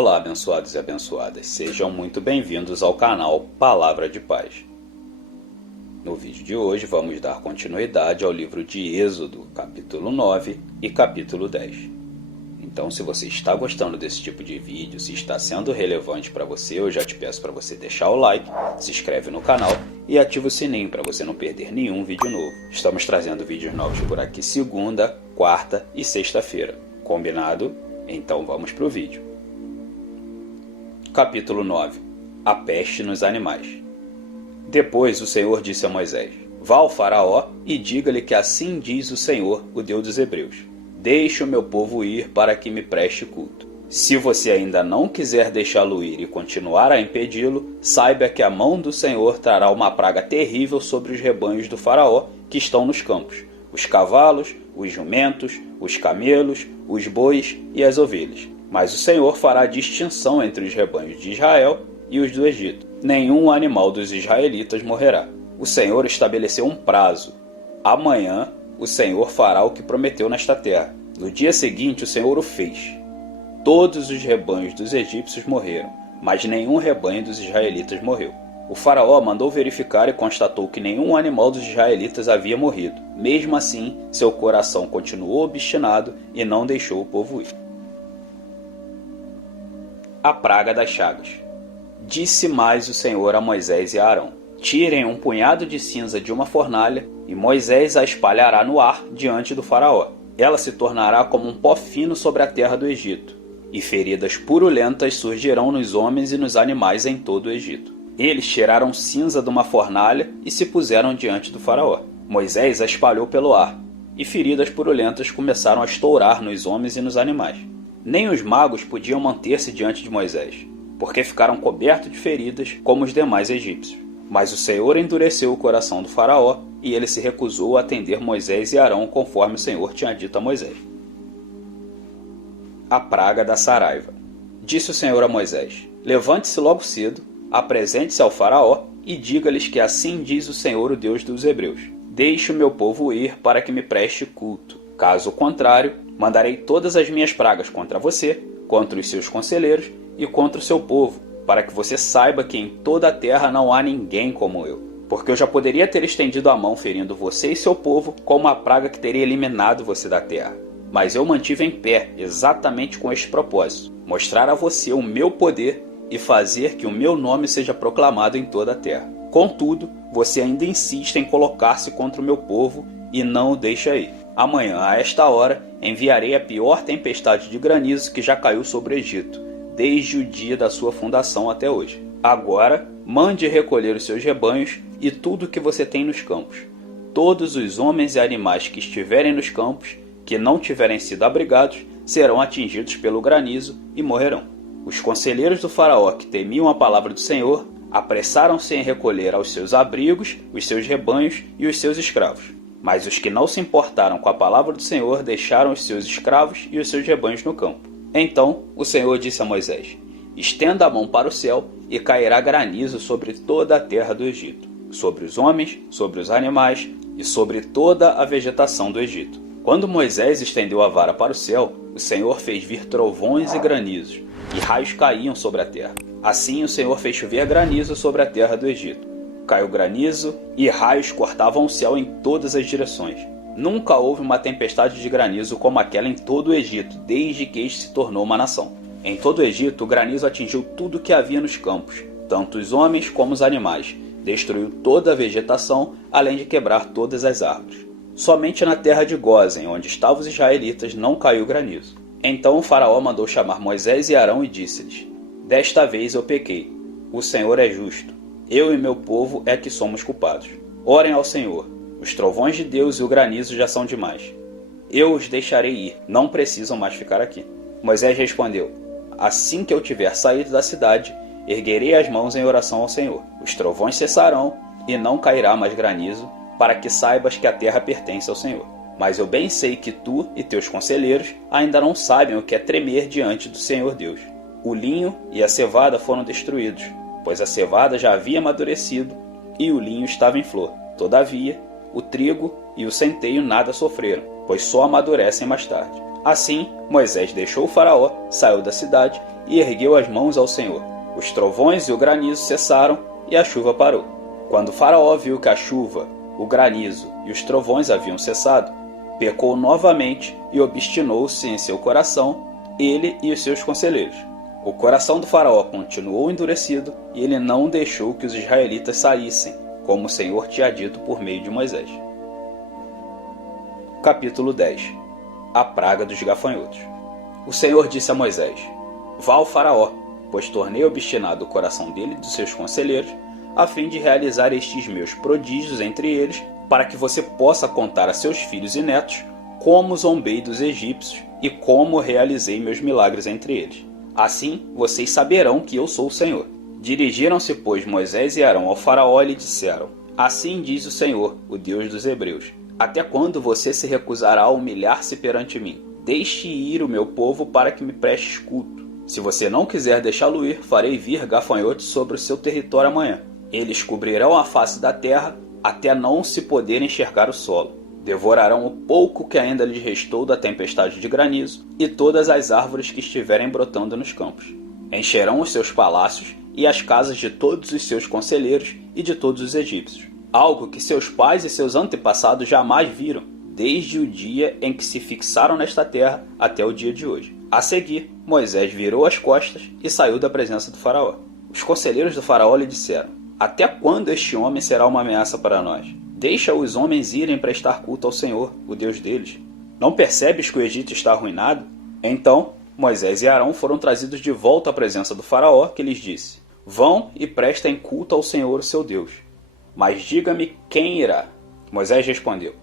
Olá, abençoados e abençoadas, sejam muito bem-vindos ao canal Palavra de Paz. No vídeo de hoje vamos dar continuidade ao livro de Êxodo, capítulo 9 e capítulo 10. Então, se você está gostando desse tipo de vídeo, se está sendo relevante para você, eu já te peço para você deixar o like, se inscreve no canal e ativa o sininho para você não perder nenhum vídeo novo. Estamos trazendo vídeos novos por aqui segunda, quarta e sexta-feira. Combinado? Então vamos para o vídeo. Capítulo 9. A peste nos animais. Depois o Senhor disse a Moisés: Vá ao faraó e diga-lhe que assim diz o Senhor, o Deus dos Hebreus: Deixe o meu povo ir para que me preste culto. Se você ainda não quiser deixá-lo ir e continuar a impedi-lo, saiba que a mão do Senhor trará uma praga terrível sobre os rebanhos do faraó que estão nos campos, os cavalos, os jumentos, os camelos, os bois e as ovelhas. Mas o Senhor fará distinção entre os rebanhos de Israel e os do Egito. Nenhum animal dos israelitas morrerá. O Senhor estabeleceu um prazo. Amanhã o Senhor fará o que prometeu nesta terra. No dia seguinte o Senhor o fez. Todos os rebanhos dos egípcios morreram, mas nenhum rebanho dos israelitas morreu. O faraó mandou verificar e constatou que nenhum animal dos israelitas havia morrido. Mesmo assim, seu coração continuou obstinado e não deixou o povo ir. A praga das chagas. Disse mais o Senhor a Moisés e a Arão: Tirem um punhado de cinza de uma fornalha, e Moisés a espalhará no ar diante do faraó. Ela se tornará como um pó fino sobre a terra do Egito, e feridas purulentas surgirão nos homens e nos animais em todo o Egito. Eles tiraram cinza de uma fornalha e se puseram diante do faraó. Moisés a espalhou pelo ar, e feridas purulentas começaram a estourar nos homens e nos animais. Nem os magos podiam manter-se diante de Moisés, porque ficaram cobertos de feridas como os demais egípcios. Mas o Senhor endureceu o coração do faraó, e ele se recusou a atender Moisés e Arão conforme o Senhor tinha dito a Moisés. A praga da saraiva. Disse o Senhor a Moisés: Levante-se logo cedo, apresente-se ao faraó e diga-lhes que assim diz o Senhor, o Deus dos Hebreus: Deixe o meu povo ir para que me preste culto. Caso contrário, mandarei todas as minhas pragas contra você, contra os seus conselheiros e contra o seu povo, para que você saiba que em toda a terra não há ninguém como eu. Porque eu já poderia ter estendido a mão ferindo você e seu povo com uma praga que teria eliminado você da terra. Mas eu mantive em pé exatamente com este propósito: mostrar a você o meu poder e fazer que o meu nome seja proclamado em toda a terra. Contudo, você ainda insiste em colocar-se contra o meu povo e não o deixa ir. Amanhã, a esta hora, enviarei a pior tempestade de granizo que já caiu sobre o Egito, desde o dia da sua fundação até hoje. Agora, mande recolher os seus rebanhos e tudo o que você tem nos campos. Todos os homens e animais que estiverem nos campos, que não tiverem sido abrigados, serão atingidos pelo granizo e morrerão. Os conselheiros do faraó, que temiam a palavra do Senhor, apressaram-se em recolher aos seus abrigos os seus rebanhos e os seus escravos. Mas os que não se importaram com a palavra do Senhor deixaram os seus escravos e os seus rebanhos no campo. Então o Senhor disse a Moisés: Estenda a mão para o céu e cairá granizo sobre toda a terra do Egito, sobre os homens, sobre os animais e sobre toda a vegetação do Egito. Quando Moisés estendeu a vara para o céu, o Senhor fez vir trovões e granizos, e raios caíam sobre a terra. Assim o Senhor fez chover granizo sobre a terra do Egito. Caiu granizo e raios cortavam o céu em todas as direções. Nunca houve uma tempestade de granizo como aquela em todo o Egito, desde que este se tornou uma nação. Em todo o Egito, o granizo atingiu tudo o que havia nos campos, tanto os homens como os animais. Destruiu toda a vegetação, além de quebrar todas as árvores. Somente na terra de Gósen, onde estavam os israelitas, não caiu granizo. Então o faraó mandou chamar Moisés e Arão e disse-lhes: Desta vez eu pequei. O Senhor é justo. Eu e meu povo é que somos culpados. Orem ao Senhor. Os trovões de Deus e o granizo já são demais. Eu os deixarei ir. Não precisam mais ficar aqui. Moisés respondeu: Assim que eu tiver saído da cidade, erguerei as mãos em oração ao Senhor. Os trovões cessarão e não cairá mais granizo, para que saibas que a terra pertence ao Senhor. Mas eu bem sei que tu e teus conselheiros ainda não sabem o que é tremer diante do Senhor Deus. O linho e a cevada foram destruídos, pois a cevada já havia amadurecido e o linho estava em flor. Todavia, o trigo e o centeio nada sofreram, pois só amadurecem mais tarde. Assim, Moisés deixou o faraó, saiu da cidade e ergueu as mãos ao Senhor. Os trovões e o granizo cessaram e a chuva parou. Quando Faraó viu que a chuva, o granizo e os trovões haviam cessado, pecou novamente e obstinou-se em seu coração, ele e os seus conselheiros. O coração do Faraó continuou endurecido e ele não deixou que os israelitas saíssem, como o Senhor tinha dito por meio de Moisés. Capítulo 10. A praga dos gafanhotos. O Senhor disse a Moisés: Vá ao Faraó, pois tornei obstinado o coração dele e dos seus conselheiros, a fim de realizar estes meus prodígios entre eles, para que você possa contar a seus filhos e netos como zombei dos egípcios e como realizei meus milagres entre eles. Assim vocês saberão que eu sou o Senhor. Dirigiram-se, pois, Moisés e Arão ao Faraó e lhe disseram: Assim diz o Senhor, o Deus dos Hebreus: Até quando você se recusará a humilhar-se perante mim? Deixe ir o meu povo para que me prestes culto. Se você não quiser deixá-lo ir, farei vir gafanhotos sobre o seu território amanhã. Eles cobrirão a face da terra até não se poder enxergar o solo. Devorarão o pouco que ainda lhes restou da tempestade de granizo e todas as árvores que estiverem brotando nos campos. Encherão os seus palácios e as casas de todos os seus conselheiros e de todos os egípcios. Algo que seus pais e seus antepassados jamais viram, desde o dia em que se fixaram nesta terra até o dia de hoje. A seguir, Moisés virou as costas e saiu da presença do Faraó. Os conselheiros do Faraó lhe disseram: Até quando este homem será uma ameaça para nós? Deixa os homens irem prestar culto ao Senhor, o Deus deles. Não percebes que o Egito está arruinado? Então, Moisés e Arão foram trazidos de volta à presença do Faraó, que lhes disse: Vão e prestem culto ao Senhor, seu Deus. Mas diga-me quem irá. Moisés respondeu: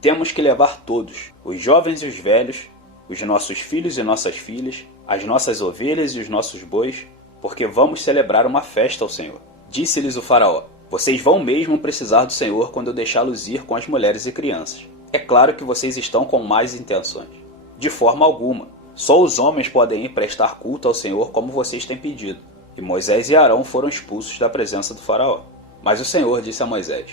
Temos que levar todos, os jovens e os velhos, os nossos filhos e nossas filhas, as nossas ovelhas e os nossos bois, porque vamos celebrar uma festa ao Senhor. Disse-lhes o Faraó: Vocês vão mesmo precisar do Senhor quando eu deixá-los ir com as mulheres e crianças. É claro que vocês estão com más intenções. De forma alguma. Só os homens podem ir prestar culto ao Senhor como vocês têm pedido. E Moisés e Arão foram expulsos da presença do Faraó. Mas o Senhor disse a Moisés: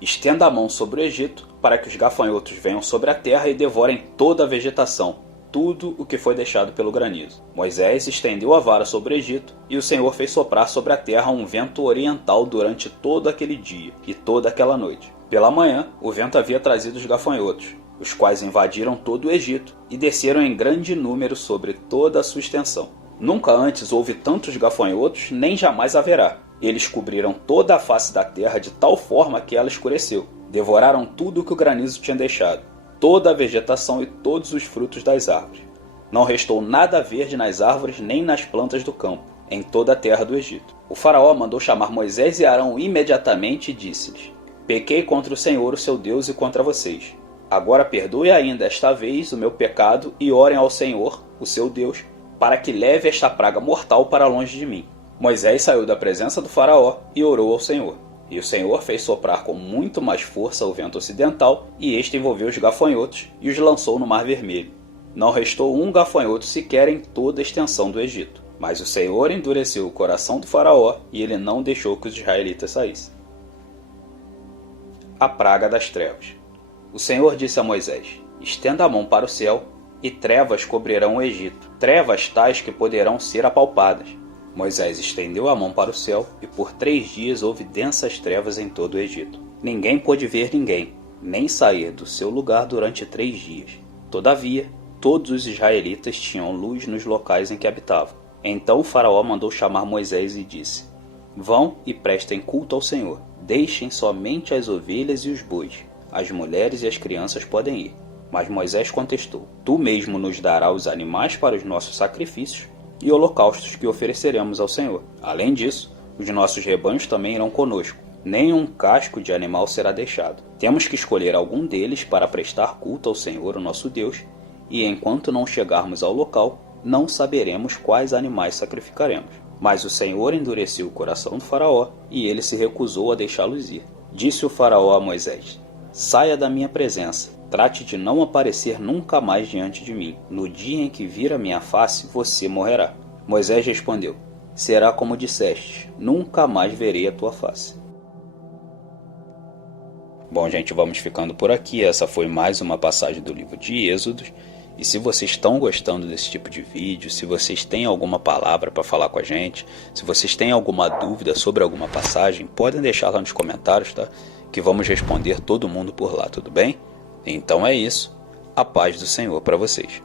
Estenda a mão sobre o Egito, para que os gafanhotos venham sobre a terra e devorem toda a vegetação, tudo o que foi deixado pelo granizo. Moisés estendeu a vara sobre o Egito, e o Senhor fez soprar sobre a terra um vento oriental durante todo aquele dia e toda aquela noite. Pela manhã, o vento havia trazido os gafanhotos, os quais invadiram todo o Egito e desceram em grande número sobre toda a sua extensão. Nunca antes houve tantos gafanhotos, nem jamais haverá. Eles cobriram toda a face da terra de tal forma que ela escureceu. Devoraram tudo o que o granizo tinha deixado, toda a vegetação e todos os frutos das árvores. Não restou nada verde nas árvores nem nas plantas do campo, em toda a terra do Egito. O Faraó mandou chamar Moisés e Arão imediatamente e disse-lhes: Pequei contra o Senhor, o seu Deus, e contra vocês. Agora perdoe ainda esta vez o meu pecado e orem ao Senhor, o seu Deus, para que leve esta praga mortal para longe de mim. Moisés saiu da presença do Faraó e orou ao Senhor. E o Senhor fez soprar com muito mais força o vento ocidental, e este envolveu os gafanhotos e os lançou no Mar Vermelho. Não restou um gafanhoto sequer em toda a extensão do Egito. Mas o Senhor endureceu o coração do Faraó, e ele não deixou que os israelitas saíssem. A praga das trevas. O Senhor disse a Moisés: Estenda a mão para o céu, e trevas cobrirão o Egito, trevas tais que poderão ser apalpadas. Moisés estendeu a mão para o céu, e por 3 dias houve densas trevas em todo o Egito. Ninguém pôde ver ninguém, nem sair do seu lugar durante 3 dias. Todavia, todos os israelitas tinham luz nos locais em que habitavam. Então o Faraó mandou chamar Moisés e disse: Vão e prestem culto ao Senhor. Deixem somente as ovelhas e os bois. As mulheres e as crianças podem ir. Mas Moisés contestou: Tu mesmo nos darás os animais para os nossos sacrifícios e holocaustos que ofereceremos ao Senhor. Além disso, os nossos rebanhos também irão conosco. Nenhum casco de animal será deixado. Temos que escolher algum deles para prestar culto ao Senhor, o nosso Deus, e enquanto não chegarmos ao local, não saberemos quais animais sacrificaremos. Mas o Senhor endureceu o coração do Faraó, e ele se recusou a deixá-los ir. Disse o Faraó a Moisés: Saia da minha presença. Trate de não aparecer nunca mais diante de mim. No dia em que vir a minha face, você morrerá. Moisés respondeu: Será como disseste, nunca mais verei a tua face. Bom, gente, vamos ficando por aqui. Essa foi mais uma passagem do livro de Êxodos. E se vocês estão gostando desse tipo de vídeo, se vocês têm alguma palavra para falar com a gente, se vocês têm alguma dúvida sobre alguma passagem, podem deixar lá nos comentários, tá? Que vamos responder todo mundo por lá, tudo bem? Então é isso. A paz do Senhor para vocês.